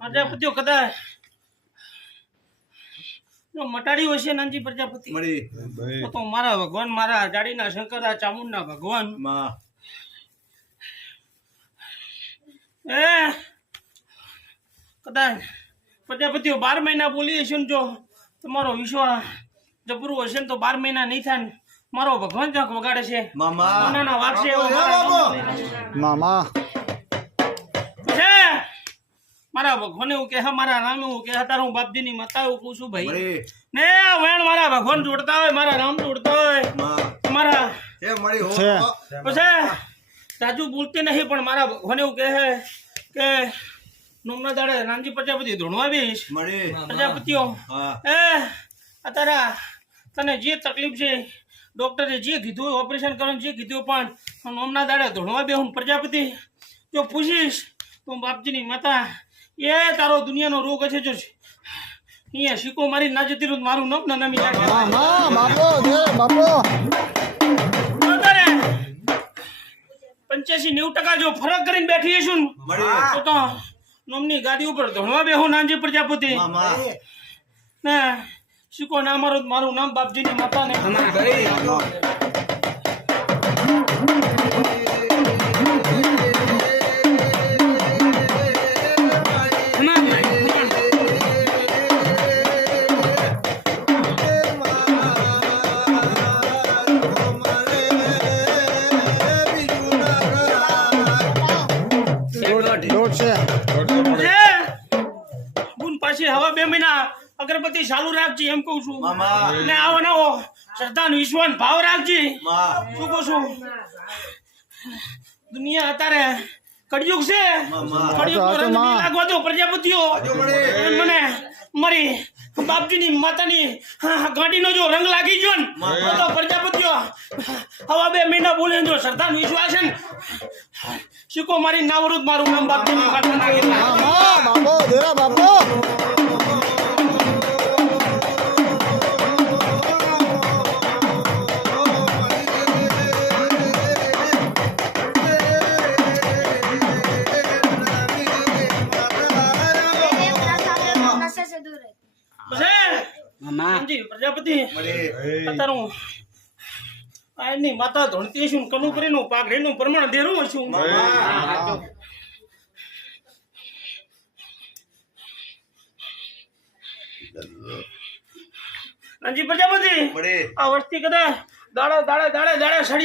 પ્રજાપતિઓ કદાચ જો મટાડી હશે નાનજી પ્રજાપતિ તો મારા ભગવાન, મારા જાડીના શંકર, ચામુંડના ભગવાન કદાચ પ્રજાપતિઓ 12 મહિના બોલી હશે ને જો તમારો વિશ્વાસ જબરું હશે ને તો 12 મહિના નહીં થાય ને મારો ભગવાન જાક વગાડે છે નાના વાગશે એવો મામા મારા ભગવાન એવું કે મારા રામ એવું કે તાર હું બાપજીની માતા એવું પૂછું ભાઈ ને વેણ મારા ભગવાન જોડતા હોય, મારા રામ જોડતા હોય તમારા પછી રાજુ બોલતી નહીં પણ મારા ભગવાન એવું કહે કે નોમના દાડે રામજી પ્રજાપતિ ધોણવા બેસ પ્રજાપતિઓ તારા તને જે તકલીફ છે ડોક્ટરે જે કીધું ઓપરેશન કરવાનું જે કીધું પણ નોમના દાડે ધોણવા બેહું પ્રજાપતિ જો પૂછીશ તો બાપજીની માતા એ તારો દુનિયાનો રોગ છે જો અહીંયા શીકો મારી ના જતી રહ્યું મારું નામ ના નમી લાગે 85-90% જો ફરક કરીને બેઠી હશું તો નોમની ગાદી ઉપર ધોણવા બેહું નાનજી પ્રજાપતિ ને શીકો ના મારું નામ બાપજીની માતા ને પાછી હવા 2 મહિના અગરબત્તી ચાલુ રાખજી એમ કઉ છું ને આવો નવો શ્રદ્ધા વિશ્વાસ ભાવ રાખજી શું કહું છું દુનિયા અત્યારે કળિયુગ છે કળિયુગ લાગવા દો પ્રજાપતિઓ મને મારી બાપજીની માતાની ગાડીનો જો રંગ લાગી ગયો ને તો પ્રજાપતિઓ હવા 2 મહિના બોલે જો શ્રદ્ધા વિશ્વાસ છે ને શીખો મારી નાવરૂત મારું નામ બાપજીની માતા નાખી પ્રજાપતિ તારું આની માતા ધોણતી છું કનું કરીને પાઘડીનું પ્રમાણ દેરું છું નાનજી પ્રજાપતિ આ વસ્તી કદાચ દાડે